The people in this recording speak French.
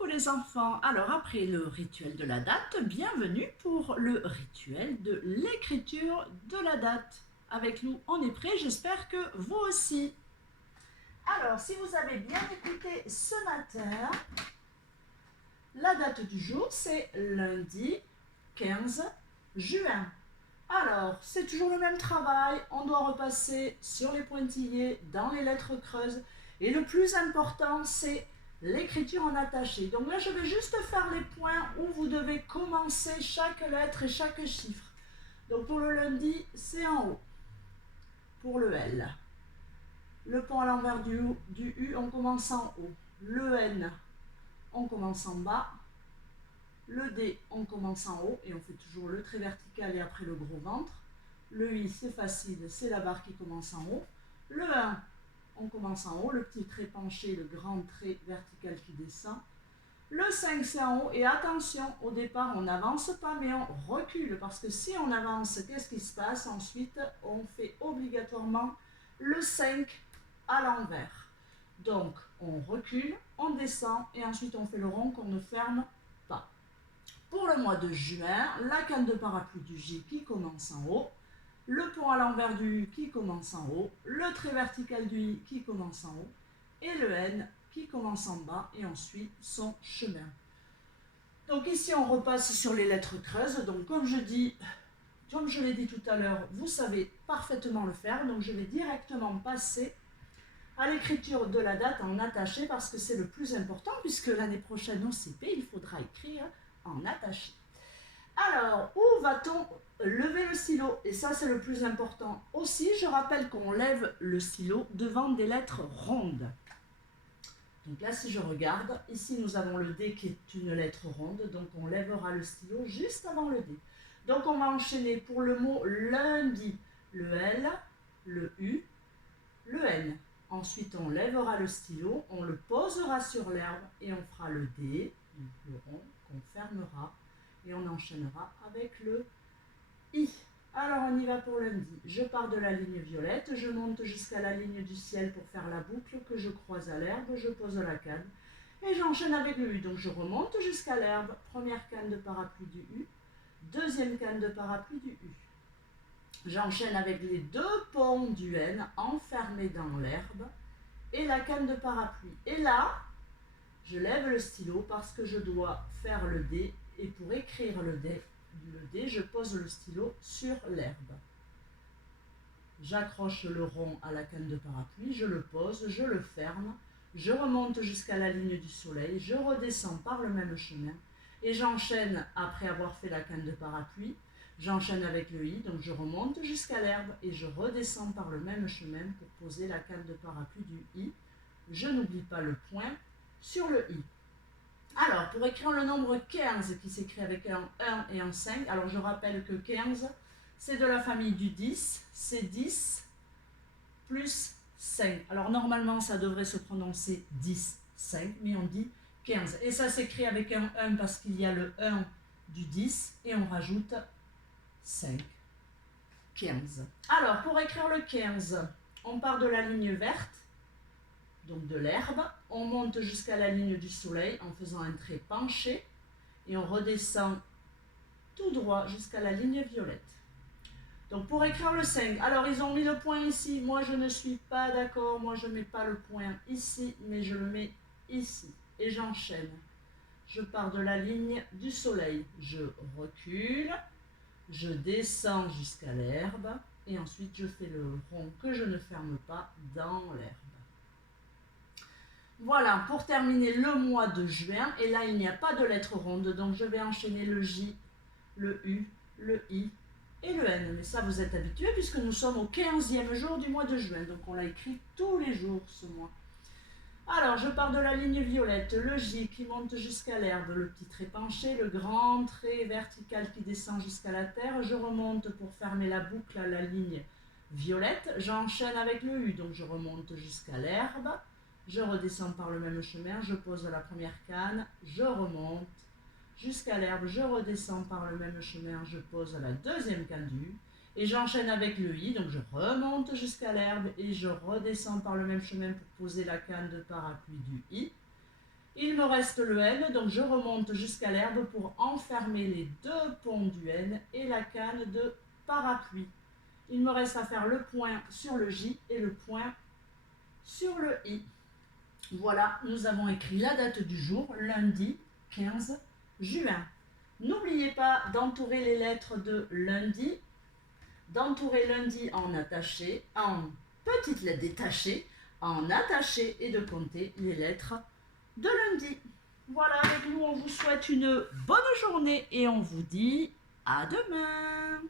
Coucou les enfants. Alors après le rituel de la date, bienvenue pour le rituel de l'écriture de la date. Avec nous, on est prêts, j'espère que vous aussi. Alors, si vous avez bien écouté ce matin, la date du jour, c'est lundi 15 juin. Alors, c'est toujours le même travail, on doit repasser sur les pointillés, dans les lettres creuses. Et le plus important, c'est l'écriture en attaché. Donc là, je vais juste faire les points où vous devez commencer chaque lettre et chaque chiffre. Donc pour le lundi, c'est en haut. Pour le L. Le pont à l'envers du U, on commence en haut. Le N, on commence en bas. Le D, on commence en haut et on fait toujours le trait vertical et après le gros ventre. Le I, c'est facile, c'est la barre qui commence en haut. Le 1, on commence en haut, le petit trait penché, le grand trait vertical qui descend. Le 5, c'est en haut et attention, au départ, on n'avance pas mais on recule parce que si on avance, qu'est-ce qui se passe? Ensuite, on fait obligatoirement le 5 à l'envers. Donc, on recule, on descend et ensuite on fait le rond qu'on ne ferme pas. Pour le mois de juin, la canne de parapluie du J qui commence en haut, le pont à l'envers du U qui commence en haut, le trait vertical du I qui commence en haut, et le N qui commence en bas, et on suit son chemin. Donc ici, on repasse sur les lettres creuses. Donc comme je l'ai dit tout à l'heure, vous savez parfaitement le faire. Donc je vais directement passer à l'écriture de la date en attaché parce que c'est le plus important puisque l'année prochaine au CP, il faudra écrire en attaché. Alors, où va-t-on lever le stylo? Et ça, c'est le plus important. Aussi, je rappelle qu'on lève le stylo devant des lettres rondes. Donc là, si je regarde, ici, nous avons le D qui est une lettre ronde. Donc, on lèvera le stylo juste avant le D. Donc, on va enchaîner pour le mot lundi, le L, le U, le N. Ensuite, on lèvera le stylo, on le posera sur l'herbe et on fera le D, le rond, qu'on fermera. Et on enchaînera avec le I. Alors on y va pour lundi. Je pars de la ligne violette, je monte jusqu'à la ligne du ciel pour faire la boucle que je croise à l'herbe, je pose la canne et j'enchaîne avec le U. Donc je remonte jusqu'à l'herbe, première canne de parapluie du U, deuxième canne de parapluie du U. J'enchaîne avec les deux ponts du N enfermés dans l'herbe et la canne de parapluie. Et là, je lève le stylo parce que je dois faire le D. Et pour écrire le D, je pose le stylo sur l'herbe. J'accroche le rond à la canne de parapluie, je le pose, je le ferme, je remonte jusqu'à la ligne du soleil, je redescends par le même chemin et j'enchaîne après avoir fait la canne de parapluie, j'enchaîne avec le I, donc je remonte jusqu'à l'herbe et je redescends par le même chemin pour poser la canne de parapluie du I. Je n'oublie pas le point sur le I. Alors, pour écrire le nombre 15 qui s'écrit avec un 1 et un 5, alors je rappelle que 15, c'est de la famille du 10, c'est 10 plus 5. Alors normalement, ça devrait se prononcer 10, 5, mais on dit 15. Et ça s'écrit avec un 1 parce qu'il y a le 1 du 10 et on rajoute 5, 15. Alors, pour écrire le 15, on part de la ligne verte, donc de l'herbe, on monte jusqu'à la ligne du soleil en faisant un trait penché et on redescend tout droit jusqu'à la ligne violette. Donc pour écrire le 5, alors ils ont mis le point ici, moi je ne suis pas d'accord, moi je ne mets pas le point ici, mais je le mets ici et j'enchaîne. Je pars de la ligne du soleil, je recule, je descends jusqu'à l'herbe et ensuite je fais le rond que je ne ferme pas dans l'herbe. Voilà, pour terminer le mois de juin, et là il n'y a pas de lettre ronde, donc je vais enchaîner le J, le U, le I et le N. Mais ça vous êtes habitués puisque nous sommes au 15e jour du mois de juin, donc on l'a écrit tous les jours ce mois. Alors je pars de la ligne violette, le J qui monte jusqu'à l'herbe, le petit trait penché, le grand trait vertical qui descend jusqu'à la terre, je remonte pour fermer la boucle à la ligne violette, j'enchaîne avec le U, donc je remonte jusqu'à l'herbe. Je redescends par le même chemin, je pose la première canne, je remonte jusqu'à l'herbe, je redescends par le même chemin, je pose la deuxième canne du U et j'enchaîne avec le I, donc je remonte jusqu'à l'herbe et je redescends par le même chemin pour poser la canne de parapluie du I. Il me reste le N, donc je remonte jusqu'à l'herbe pour enfermer les deux ponts du N et la canne de parapluie. Il me reste à faire le point sur le J et le point sur le I. Voilà, nous avons écrit la date du jour, lundi 15 juin. N'oubliez pas d'entourer les lettres de lundi, d'entourer lundi en attaché, en petites lettres détachées, en attaché et de compter les lettres de lundi. Voilà, avec nous, on vous souhaite une bonne journée et on vous dit à demain.